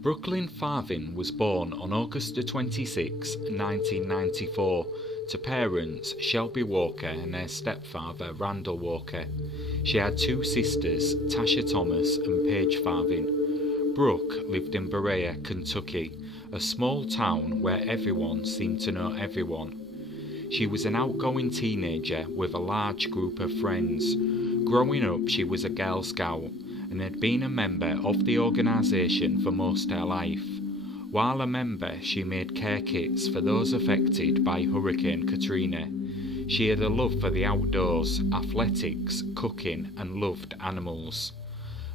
Brookelyn Farthing was born on August 26, 1994, to parents Shelby Walker and her stepfather Randall Walker. She had two sisters, Tasha Thomas and Paige Farthing. Brooke lived in Berea, Kentucky, a small town where everyone seemed to know everyone. She was an outgoing teenager with a large group of friends. Growing up, she was a Girl Scout and had been a member of the organisation for most of her life. While a member, she made care kits for those affected by Hurricane Katrina. She had a love for the outdoors, athletics, cooking and loved animals.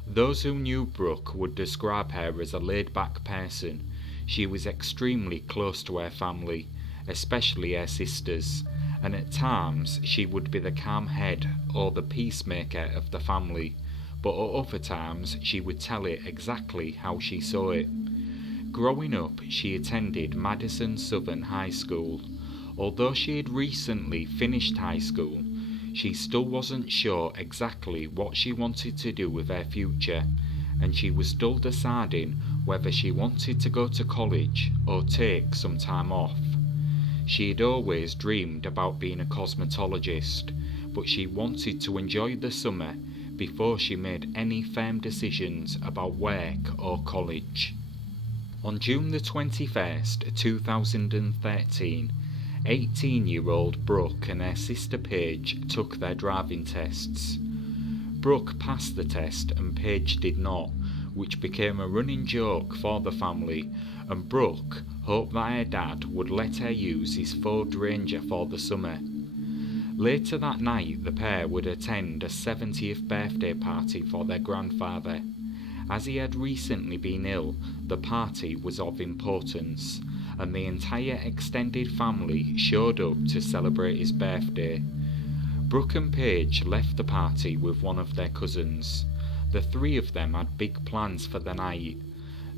Those who knew Brooke would describe her as a laid-back person. She was extremely close to her family, especially her sisters, and at times she would be the calm head or the peacemaker of the family, but at other times she would tell it exactly how she saw it. Growing up, she attended Madison Southern High School. Although she had recently finished high school, she still wasn't sure exactly what she wanted to do with her future, and she was still deciding whether she wanted to go to college or take some time off. She had always dreamed about being a cosmetologist, but she wanted to enjoy the summer before she made any firm decisions about work or college. On June the 21st, 2013, 18-year-old Brooke and her sister Paige took their driving tests. Brooke passed the test and Paige did not, which became a running joke for the family, and Brooke hoped that her dad would let her use his Ford Ranger for the summer. Later that night, the pair would attend a 70th birthday party for their grandfather. As he had recently been ill, the party was of importance, and the entire extended family showed up to celebrate his birthday. Brooke and Paige left the party with one of their cousins. The three of them had big plans for the night.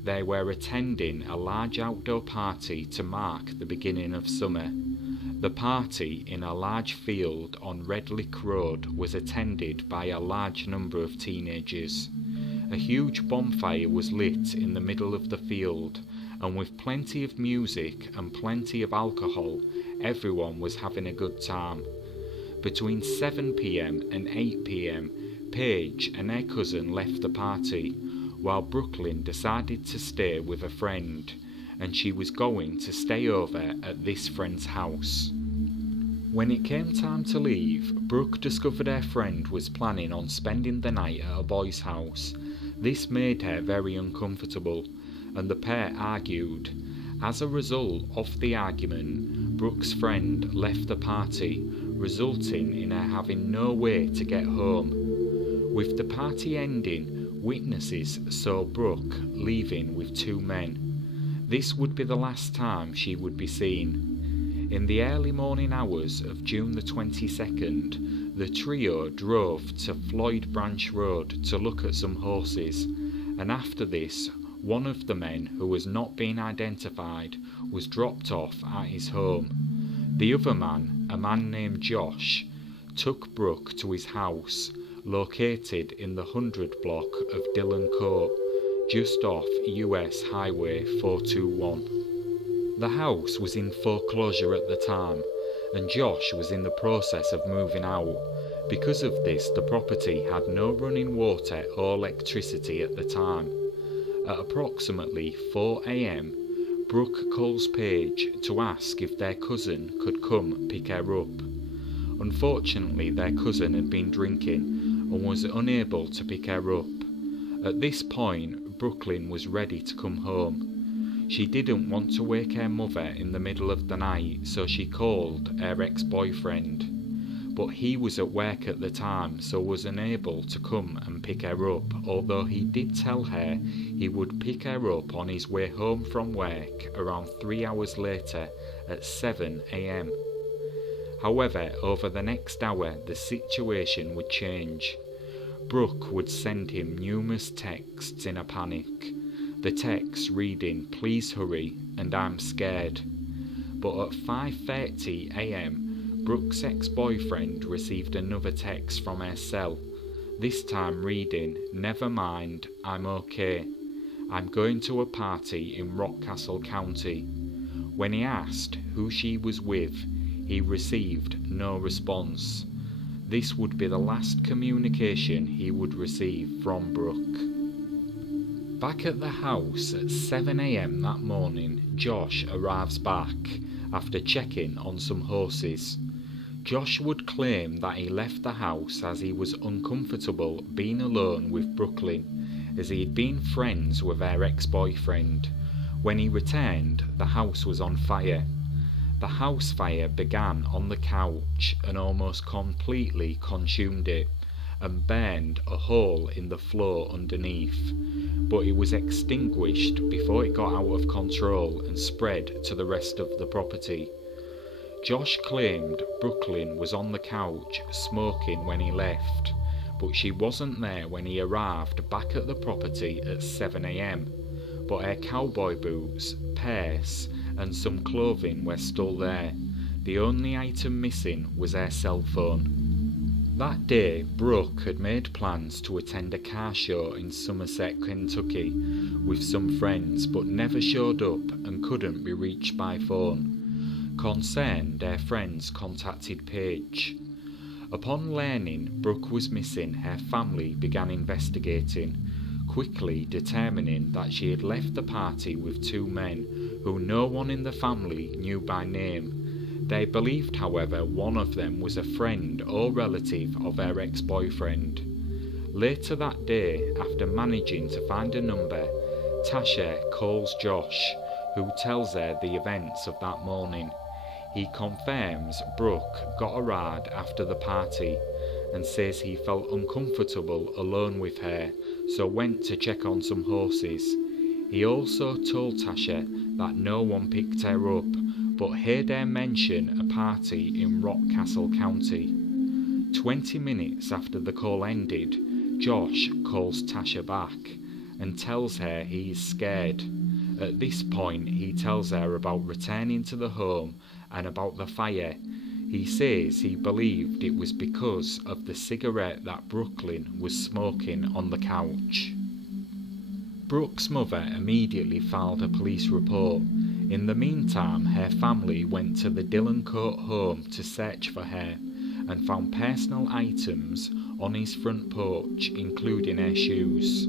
They were attending a large outdoor party to mark the beginning of summer. The party in a large field on Red Lick Road was attended by a large number of teenagers. A huge bonfire was lit in the middle of the field, and with plenty of music and plenty of alcohol, everyone was having a good time. Between 7 p.m. and 8 p.m, Paige and her cousin left the party, while Brookelyn decided to stay with a friend, and she was going to stay over at this friend's house. When it came time to leave, Brooke discovered her friend was planning on spending the night at a boy's house. This made her very uncomfortable, and the pair argued. As a result of the argument, Brooke's friend left the party, resulting in her having no way to get home. With the party ending, witnesses saw Brooke leaving with two men. This would be the last time she would be seen. In the early morning hours of June the 22nd, the trio drove to Floyd Branch Road to look at some horses, and after this, one of the men who was not being identified was dropped off at his home. The other man, a man named Josh, took Brooke to his house, located in the 100 block of Dillon Court, just off US Highway 421. The house was in foreclosure at the time, and Josh was in the process of moving out. Because of this, the property had no running water or electricity at the time. At approximately 4 a.m, Brooke calls Paige to ask if their cousin could come pick her up. Unfortunately, their cousin had been drinking and was unable to pick her up. At this point, Brookelyn was ready to come home. She didn't want to wake her mother in the middle of the night, so she called her ex-boyfriend. But he was at work at the time, so was unable to come and pick her up, although he did tell her he would pick her up on his way home from work around 3 hours later at 7 a.m. However, over the next hour, the situation would change. Brooke would send him numerous texts in a panic. The text reading, "Please hurry," and "I'm scared." But at 5:30 a.m, Brooke's ex-boyfriend received another text from her cell, this time reading, "Never mind, I'm okay." "I'm going to a party in Rockcastle County." When he asked who she was with, he received no response. This would be the last communication he would receive from Brooke. Back at the house at 7 a.m. that morning, Josh arrives back after checking on some horses. Josh would claim that he left the house as he was uncomfortable being alone with Brookelyn, as he had been friends with her ex-boyfriend. When he returned, the house was on fire. The house fire began on the couch and almost completely consumed it, and burned a hole in the floor underneath, but it was extinguished before it got out of control and spread to the rest of the property. Josh claimed Brookelyn was on the couch smoking when he left, but she wasn't there when he arrived back at the property at 7 a.m, but her cowboy boots, purse and some clothing were still there. The only item missing was her cell phone. That day, Brooke had made plans to attend a car show in Somerset, Kentucky with some friends, but never showed up and couldn't be reached by phone. Concerned, her friends contacted Paige. Upon learning Brooke was missing, her family began investigating, quickly determining that she had left the party with two men who no one in the family knew by name. They believed, however, one of them was a friend or relative of her ex-boyfriend. Later that day, after managing to find a number, Tasha calls Josh, who tells her the events of that morning. He confirms Brooke got a ride after the party and says he felt uncomfortable alone with her, so went to check on some horses. He also told Tasha that no one picked her up, but heard her mention a party in Rockcastle County. 20 minutes after the call ended, Josh calls Tasha back and tells her he is scared. At this point, he tells her about returning to the home and about the fire. He says he believed it was because of the cigarette that Brookelyn was smoking on the couch. Brooke's mother immediately filed a police report. In the meantime, her family went to the Dillon Court home to search for her and found personal items on his front porch, including her shoes.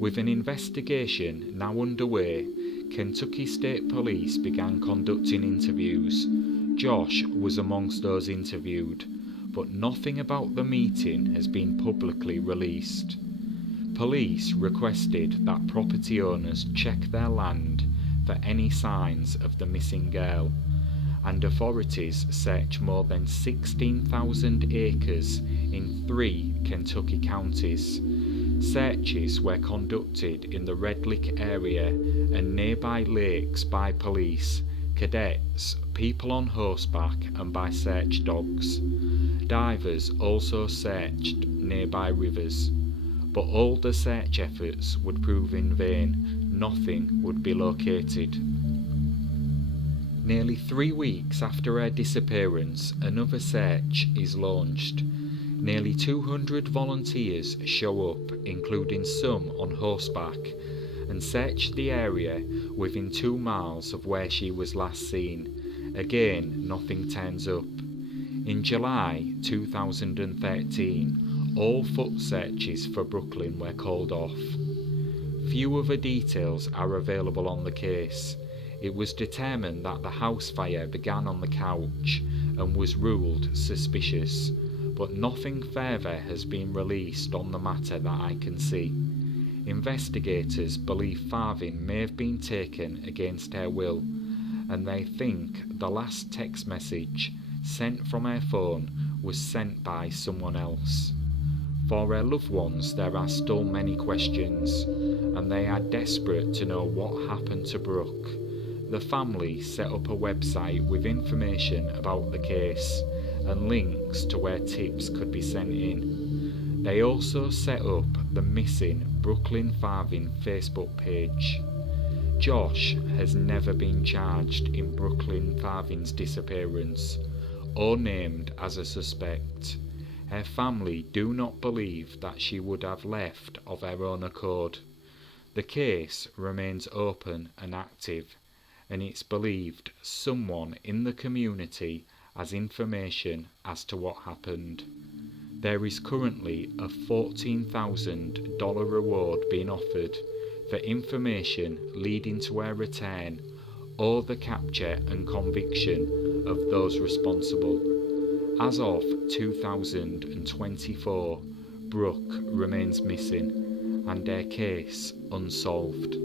With an investigation now underway, Kentucky State Police began conducting interviews. Josh was amongst those interviewed, but nothing about the meeting has been publicly released. Police requested that property owners check their land for any signs of the missing girl, and authorities searched more than 16,000 acres in 3 Kentucky counties. Searches were conducted in the Red Lick area and nearby lakes by police, cadets, people on horseback and by search dogs. Divers also searched nearby rivers, but all the search efforts would prove in vain. Nothing would be located. Nearly 3 weeks after her disappearance, another search is launched. Nearly 200 volunteers show up, including some on horseback, and search the area within 2 miles of where she was last seen. Again, nothing turns up. In July 2013, all foot searches for Brookelyn were called off. Few other details are available on the case. It was determined that the house fire began on the couch and was ruled suspicious, but nothing further has been released on the matter that I can see. Investigators believe Farthing may have been taken against her will, and they think the last text message sent from her phone was sent by someone else. For her loved ones, there are still many questions, and they are desperate to know what happened to Brooke. The family set up a website with information about the case and links to where tips could be sent in. They also set up the Missing Brookelyn Farthing Facebook page. Josh has never been charged in Brookelyn Farthing's disappearance or named as a suspect. Her family do not believe that she would have left of her own accord. The case remains open and active, and it's believed someone in the community has information as to what happened. There is currently a $14,000 reward being offered for information leading to her return or the capture and conviction of those responsible. As of 2024, Brooke remains missing and her case unsolved.